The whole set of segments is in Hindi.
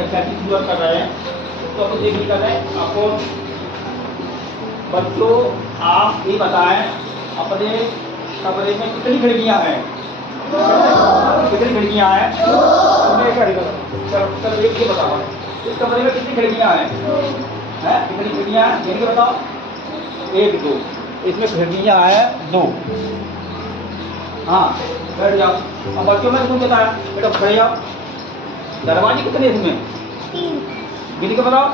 कक्षा की शुरुआत कर रहे हैं। तो अपन देखिए कर रहे हैं आपको बच्चों, आप ये बताएं अपने कमरे में कितनी खिड़कियां हैं? कितनी खिड़कियां हैं? चलो एक ये बताओ, इस कमरे में कितनी खिड़कियां हैं? कितनी खिड़कियां हैं ये बताओ। 1 2, इसमें खिड़कियां हैं 2। हाँ बैठ जाओ। अब बच्चों में तुम बताया बेटा खड़े जाओ। दरवाजे कितने इसमें? 3। गिन के बताओ।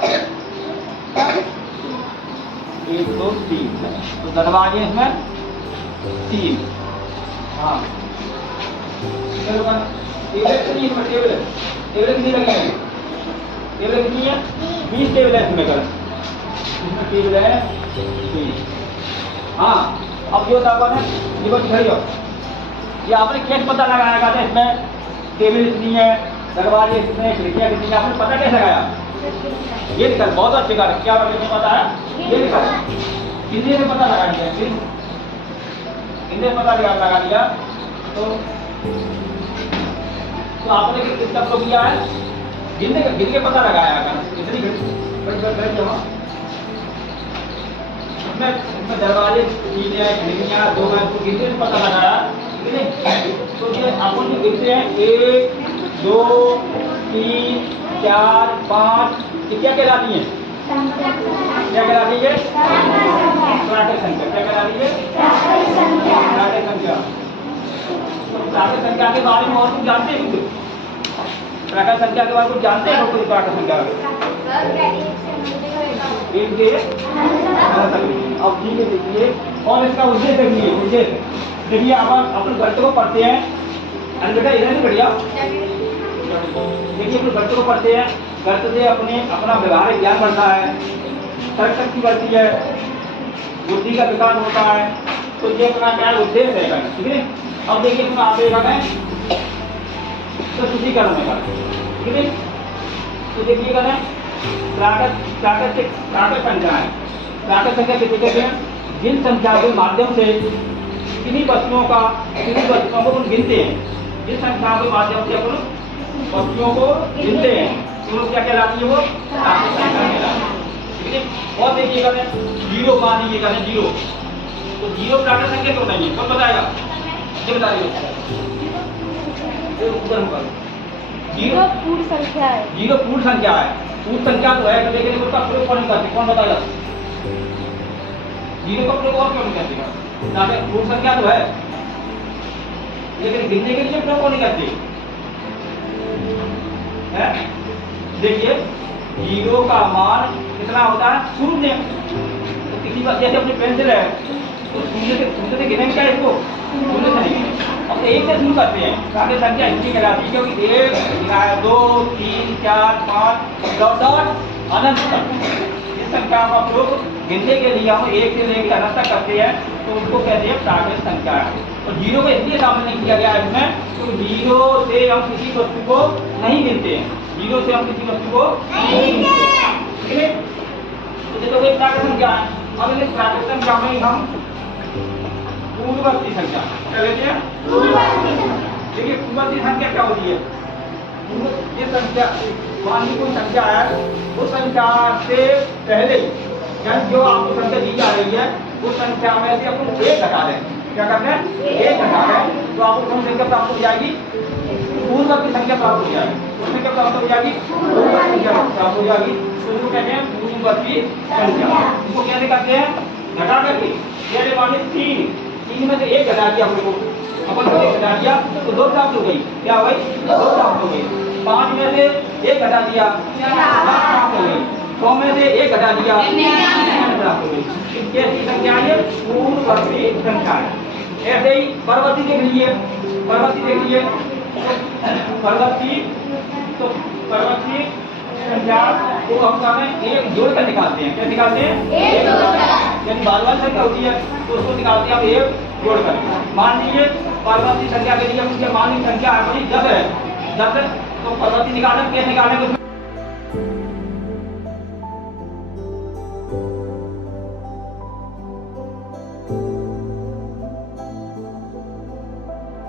1 2 3, तो दरवाजे इसमें 3। हाँ टेबल कितनी है? टेबल कितनी लगी है? टेबल कितनी है? 20 टेबल है इसमें। कर इसमें टेबल है 20। हाँ अब जो दावा है ये बच्चे खड़े हो। ये आपने कैसे पता लगाया था इसमें टेबल इतनी है, दरवाजे इतने, खिड़कियां कितनी है, आपने पता कैसे लगाया? ये निकल बहुत अच्छे का क्या पता है? ये निकल कितने से पता लगा दिया? कितने पता लगा दिया? तो आपने कितना तो किया है? गिन के पता लगाया कर इतनी इसमें दरवाजे 3 है, खिड़कियां 2 है, तो गिनते से पता लगाया। तो ये अपन जो गिनते हैं 1 2 3 4 5, ये क्या कहलाती है? क्या कहलाती है? प्राकृत संख्या। क्या कहलाती है? प्राकृत संख्या। प्राकृत संख्या के बारे में और कुछ जानते हैं? कुछ प्राकृत संख्या के बारे में कुछ जानते हैं? कुछ प्राकृत संख्या अब ठीक है देखिए, और इसका उद्देश्य देखिए। उद्देश्य देखिए, अपन गणित को पढ़ते हैं बेटा, इधर नहीं बढ़िया। देखिए अपने बच्चों को पढ़ते हैं, गणित से अपना व्यवहारिक ज्ञान बढ़ता है, तर्क शक्ति बढ़ती है, बुद्धि का विकास होता है। तो ये अपना क्या उद्देश्य है गणित, ठीक है। अब देखिए इसमें आप देखा है तो शुद्धिकरण में कर, ठीक है। तो देखिएगा ना प्राकृत संख्या है। प्राकृत संख्या कितने कहते हैं? जिन संख्याओं के माध्यम से किन्हीं वस्तुओं को अपन गिनते हैं, जिन संख्याओं के माध्यम से अपन वस्तुओं को गिनते हैं तो क्या कहलाती है? वो प्राकृत संख्या कहलाती है, ठीक है। और देखिएगा ना 0 मान लीजिएगा ना 0, तो 0 प्राकृत संख्या क्यों नहीं है? कौन बताएगा? ये बता दीजिए। 0 पूर्ण संख्या है। 0 पूर्ण संख्या है। पूर्ण संख्या तो है, लेकिन उसका प्रयोग कौन करते? कौन बताएगा? 0 का प्रयोग और क्यों नहीं करते? पूर्ण संख्या तो है, लेकिन गिनने के लिए प्रयोग कौन नहीं करते? देखिए 0 का मान कितना होता है? 0। तो किसी बात जैसे अपनी पेंसिल है तो 0 से गिनेंगे क्या इसको? 0 से नहीं। अब 1 से शुरू करते हैं। प्राकृत संख्या इसलिए कहलाती है क्योंकि 1 2 3 4 5 डॉट अनंत तक इस संख्या का प्रयोग गिनने के लिए हम 1 से लेकर अनंत तक करते हैं, तो उसको कहते हैं प्राकृत संख्या है। तो 0 को इसलिए शामिल नहीं किया गया है इसमें, तो 0 से हम किसी वस्तु को नहीं गिनते हैं। 0 से हम किसी वस्तु को नहीं गिनते हैं, ठीक है। तो ये प्राकृत संख्या है। अब इस प्राकृत संख्या में हम पूर्ववर्ती संख्या क्या लेते हैं? देखिए पूर्ववर्ती संख्या क्या होती है? ये संख्या मान ली कोई संख्या है, उस संख्या से पहले जो आपको संख्या दी जा रही है उस संख्या में से अपन 1 घटा दें। क्या करते हैं? 1 घटा दें तो आपको कौन संख्या प्राप्त हो जाएगी? पूर्ववर्ती संख्या प्राप्त हो जाएगी। कौन संख्या प्राप्त हो जाएगी? पूर्ववर्ती संख्या प्राप्त हो जाएगी। तो इसको कहते हैं पूर्ववर्ती संख्या। इसको कैसे करते हैं? घटा करके। जैसे मान लीजिए 3 में से 1 घटा दिया अपन को 1 घटा दिया तो 2 प्राप्त हो गई। क्या हो गई? 2 प्राप्त हो गई। 5 में से 1 घटा दिया 4 प्राप्त हो गई। 100 में से 1 घटा दिया 9 प्राप्त हो गई। कैसी संख्या है? पूर्ववर्ती संख्या है। ऐसे ही परवर्ती देख लीजिए। परवर्ती संख्या को हम कहें 1 जोड़ कर निकालते हैं। क्या निकालते हैं? 1 जोड़ कर। यानी बार-बार संख्या होती है तो उसको निकालते हैं हम 1 जोड़ कर। मान लीजिए परवर्ती संख्या के लिए हम मान ली संख्या हमारी 10 है। 10 तो परवर्ती निकालना कैसे निकालेंगे?